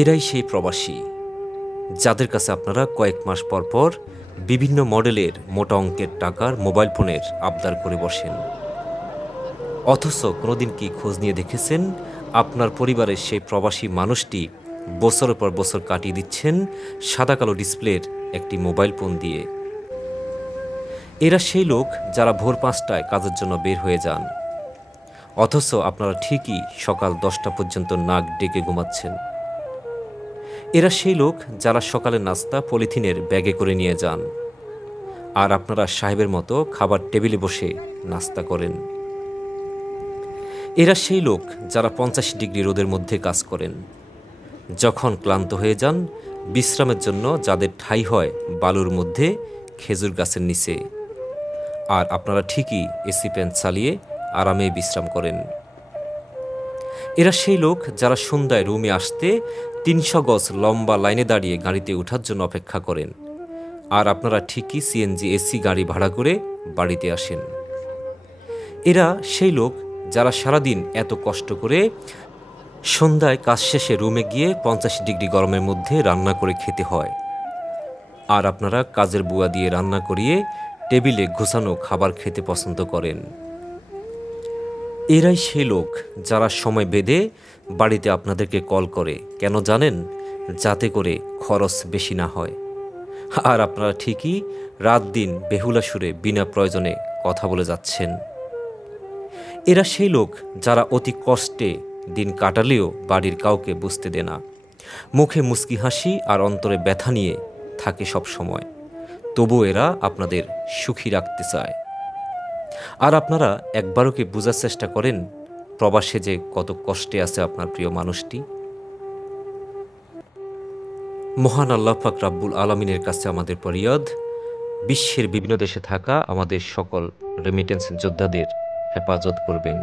এরাই সেই প্রবাসী যাদের কাছে আপনারা কয়েক মাস পর পর বিভিন্ন মডেলের মোটা অঙ্কের টাকার মোবাইল ফোনের আবদার করে বসেন। অথচ কোনোদিন কি খোঁজ নিয়ে দেখেছেন আপনার পরিবারের সেই প্রবাসী মানুষটি বছরের পর বছর কাটিয়ে দিচ্ছেন সাদা কালো ডিসপ্লের একটি মোবাইল ফোন দিয়ে। এরা সেই লোক যারা ভোর ৫টায় কাজের জন্য বের হয়ে যান, অথচ আপনারা ঠিকই সকাল ১০টা পর্যন্ত নাক ডেকে ঘুমাচ্ছেন। এরা সেই লোক যারা সকালের নাস্তা পলিথিনের ব্যাগে করে নিয়ে যান, আর আপনারা সাহেবের মতো খাবার টেবিলে বসে নাস্তা করেন। এরা সেই লোক যারা ৫০ ডিগ্রি রোদের মধ্যে কাজ করেন, যখন ক্লান্ত হয়ে যান বিশ্রামের জন্য যাদের ঠাঁই হয় বালুর মধ্যে খেজুর গাছের নিচে, আর আপনারা ঠিকই এসি ফ্যান চালিয়ে আরামে বিশ্রাম করেন। এরা সেই লোক যারা সন্ধ্যায় রুমে আসতে ৩০০ গজ লম্বা লাইনে দাঁড়িয়ে গাড়িতে ওঠার জন্য অপেক্ষা করেন, আর আপনারা ঠিকই সিএনজি এসি গাড়ি ভাড়া করে বাড়িতে আসেন। এরা সেই লোক যারা সারাদিন এত কষ্ট করে সন্ধ্যায় কাজ শেষে রুমে গিয়ে ৫০ ডিগ্রি গরমের মধ্যে রান্না করে খেতে হয়, আর আপনারা কাজের বুয়া দিয়ে রান্না করিয়ে টেবিলে গোছানো খাবার খেতে পছন্দ করেন। এরাই সেই লোক যারা সময় বেঁধে বাড়িতে আপনাদেরকে কল করে, কেন জানেন? যাতে করে খরচ বেশি না হয়। আর আপনারা ঠিকই রাত দিন বেহুলা সুরে বিনা প্রয়োজনে কথা বলে যাচ্ছেন। এরা সেই লোক যারা অতি কষ্টে দিন কাটালেও বাড়ির কাউকে বুঝতে দেয় না, মুখে মুচকি হাসি আর অন্তরে ব্যথা নিয়ে থাকে সব সময়, তবু এরা আপনাদের সুখী রাখতে চায়। আর আপনারা একবারও কি বোঝার চেষ্টা করেন প্রবাসে যে কত কষ্টে আছে আপনার প্রিয় মানুষটি? মহান আল্লাহ পাক রাব্বুল আলামিনের কাছে আমাদের ফরিয়াদ, বিশ্বের বিভিন্ন দেশে থাকা আমাদের সকল রেমিটেন্স যোদ্ধাদের হেফাজত করবেন।